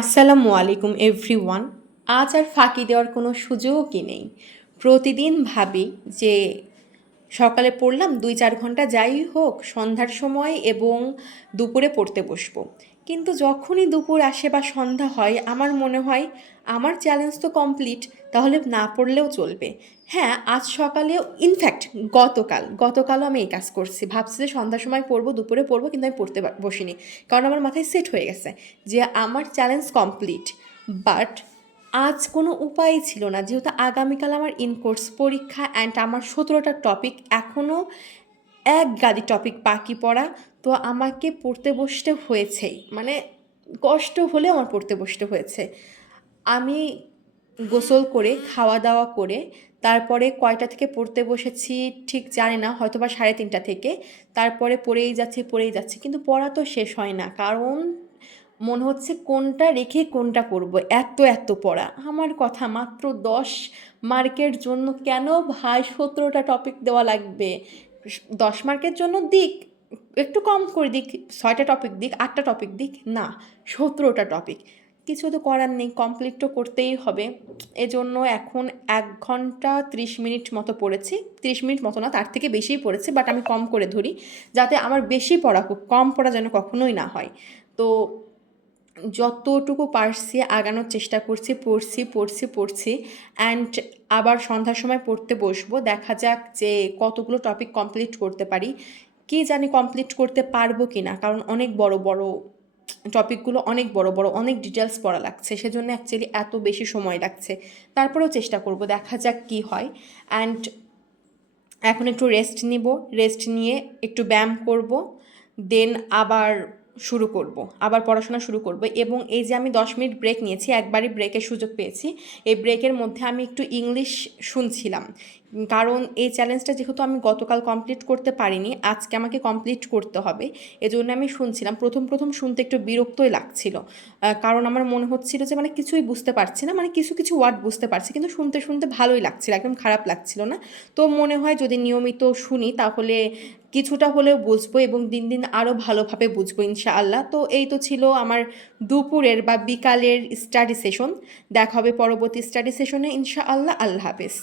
আসসালামু আলাইকুম এভরিওয়ান। আজ আর ফাঁকি দেওয়ার কোনো সুযোগই নেই। প্রতিদিন ভাবি যে সকালে পড়লাম ২-৪ ঘন্টা যাই হোক সন্ধ্যার সময় এবং দুপুরে পড়তে বসবো। কিন্তু যখনই দুপুর আসে বা সন্ধ্যা হয় আমার মনে হয় আমার চ্যালেঞ্জ তো কমপ্লিট, তাহলে না পড়লেও চলবে। হ্যাঁ, আজ সকালেও ইনফ্যাক্ট গতকালও আমি এই কাজ করছি। ভাবছি যে সন্ধ্যার সময় পড়বো, দুপুরে পড়বো, কিন্তু আমি পড়তে বসিনি। কারণ আমার মাথায় সেট হয়ে গেছে যে আমার চ্যালেঞ্জ কমপ্লিট। বাট আজ কোনো উপায় ছিল না, যেহেতু আগামীকাল আমার ইনকোর্স পরীক্ষা অ্যান্ড আমার ১৭টা টপিক এখনও এক গাদি টপিক বাকি পড়া। তো আমাকে পড়তে বসতে হয়েছেই, মানে কষ্ট হলেও আমার পড়তে বসতে হয়েছে। আমি গোসল করে খাওয়া দাওয়া করে তারপরে কয়টা থেকে পড়তে বসেছি ঠিক জানি না, হয়তো বা ৩:৩০ থেকে। তারপরে পড়েই যাচ্ছি কিন্তু পড়া তো শেষ হয় না, কারণ মনে হচ্ছে কোনটা রেখে কোনটা করব, এত পড়া। আমার কথা মাত্র 10 মার্কের জন্য কেন ভাই 17টা টপিক দেওয়া লাগবে? 10 মার্কের জন্য দিক, একটু কম করে দিক, 6টা টপিক দিক, 8টা টপিক দিক, না 17টা টপিক। কিছু তো করার নেই, কমপ্লিট তো করতেই হবে। এজন্য এখন 1 ঘন্টা 30 মিনিট মতো পড়েছি। 30 মিনিট মতো না, তার থেকে বেশিই পড়েছি, বাট আমি কম করে ধরি যাতে আমার বেশি পড়া হোক, কম পড়া যেন কখনোই না হয়। তো যতটুকু পারছি আগানোর চেষ্টা করছি, পড়ছি অ্যান্ড আবার সন্ধ্যার সময় পড়তে বসবো। দেখা যাক যে কতগুলো টপিক কমপ্লিট করতে পারি। কি জানি কমপ্লিট করতে পারবো কি না, কারণ অনেক বড় টপিকগুলো, অনেক ডিটেলস পড়া লাগছে, সেজন্য অ্যাকচুয়ালি এত বেশি সময় লাগছে। তারপরেও চেষ্টা করব, দেখা যাক কি হয়। অ্যান্ড এখন একটু রেস্ট নিয়ে একটু ব্যায়াম করব, দেন আবার পড়াশোনা শুরু করব। এবং এই যে আমি 10 মিনিট ব্রেক নিয়েছি, একবারই ব্রেকের সুযোগ পেয়েছি, এই ব্রেকের মধ্যে আমি একটু ইংলিশ শুনছিলাম। কারণ এই চ্যালেঞ্জটা যেহেতু আমি গতকাল কমপ্লিট করতে পারিনি, আজকে আমাকে কমপ্লিট করতে হবে। এজন্য আমি শুনছিলাম। প্রথম শুনতে একটু বিরক্তই লাগছিল, কারণ আমার মনে হচ্ছিল যে মানে কিছুই বুঝতে পারছি না, মানে কিছু ওয়ার্ড বুঝতে পারছি, কিন্তু শুনতে ভালোই লাগছিল, একদম খারাপ লাগছিল না। তো মনে হয় যদি নিয়মিত শুনি তাহলে কিছুটা হলেও বুঝবো এবং দিন আরও ভালোভাবে বুঝবো ইনশাআল্লাহ। তো এই তো ছিল আমার দুপুরের বা বিকালের স্টাডি সেশন। দেখা হবে পরবর্তী স্টাডি সেশনে ইনশাআল্লাহ। আল্লাহ হাফেজ।